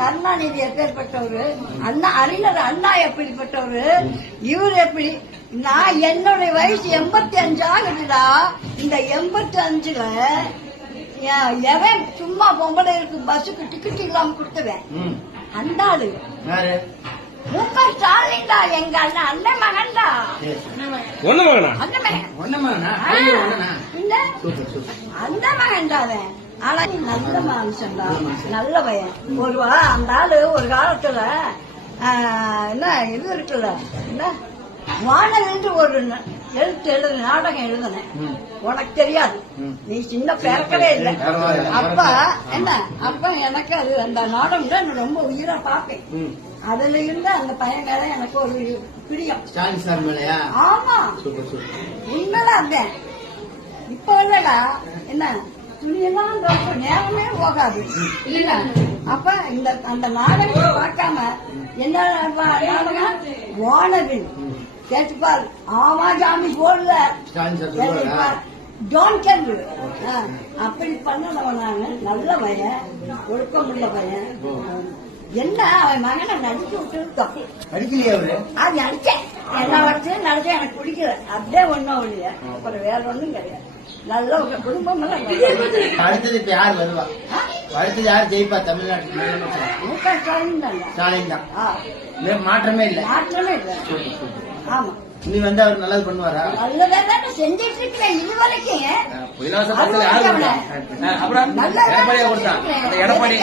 கருணாநிதி எப்பேற்பட்டவரு, அண்ணா அறிஞர் அண்ணா எப்படிப்பட்டவரு, இவர் எப்படி. நான் என்னுடைய வயசு 85 ஆகுதுடா. இந்த 85ல எவன் சும்மா பொம்பளைகளுக்கு பஸ்ஸுக்கு டிக்கெட் இல்லாம கொடுத்துவேன். அந்த ஆளு முக ஸ்டாலின் தான். எங்க அண்ணன் அண்ணன் மகன்டா. அந்த மகன்டா அவன். ஆனா நல்ல மனுஷன்டா, நல்ல பையன். அந்த ஆளு ஒரு காலத்துல என்ன இது இருக்குல்ல, என்ன வானவில் ஒரு எழுத்து நாடகம் எழுதுனேன். உனக்கு தெரியாது, நீ சின்ன பிறக்கவே இல்லை. அப்ப என்ன, அப்ப எனக்கு அது அந்த நாடகம் தான் ரொம்ப உயிரா பாப்பேன். அதுல இருந்து அந்த பையன் எனக்கு ஒரு பிரியம். ஆமா, உண்மைதான் இருந்தேன். இப்ப இல்லடா, என்ன துணியெல்லாம் நேரமே போகாது இல்ல. அப்ப இந்த அந்த நாடகத்தை பார்க்காம என்ன நாடகம் வானவில் கேட்டுப்பார். ஆமா ஜாமி போடல அப்படி பண்ணவன் நானு. நல்ல பையன், ஒழுக்கமுள்ள பையன். என்ன அவன் மகனை நடிச்சு விட்டு தப்பு. அது நடிச்சேன், எல்லா வருஷம் நடிச்சேன். எனக்கு பிடிக்கல, அப்படியே ஒண்ணும் இல்லையா. அப்புறம் வேற ஒண்ணும் கிடையாது. நல்ல ஒரு குடும்பம். அடுத்தது இப்ப யார் வருவா? அடுத்தது யார் ஜெயிப்பா தமிழ்நாட்டுக்கு? முக ஸ்டாலின் தான். ஸ்டாலின் தான், மாற்றமே இல்லை. மாற்றமே இல்லை. ஆமா, நீ வந்து அவர் நல்லது பண்ணுவாரா? நல்லதான் செஞ்சிட்டு இருக்கிறேன் இது வரைக்கும். எடப்பாடியா கொடுத்தா? எடப்பாடி